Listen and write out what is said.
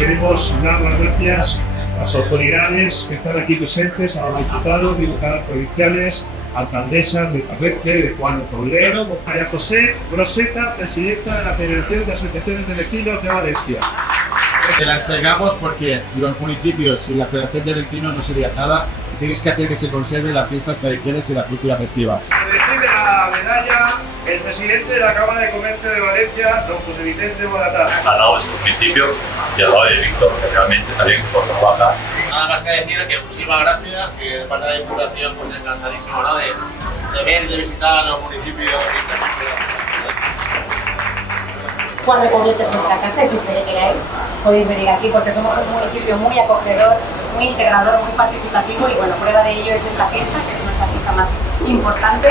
queremos dar las gracias a las autoridades que están aquí presentes, a los diputados, diputadas provinciales, alcaldesas de Valencia, de Quart de Poblet, a José Groseta, presidenta de la Federación de Asociaciones de Vecinos de Valencia. Te la entregamos porque los municipios y la Federación de Vecinos no sería nada. Tienes que hacer que se conserven las fiestas, tradiciones y la cultura festiva. Recibe la medalla el presidente de la Cámara de Comercio de Valencia, don José Vicente Moratá. Al lado de sus municipios y al lado de Víctor, que realmente también por trabaja. Nada más que decir que muchísimas gracias, que de parte de la Diputación pues encantadísimo, ¿no? de ver y de visitar los municipios. Quart de Poblet es nuestra casa y siempre que queráis podéis venir aquí porque somos un municipio muy acogedor, muy integrador, muy participativo y bueno, prueba de ello es esta fiesta, que es nuestra fiesta más importante.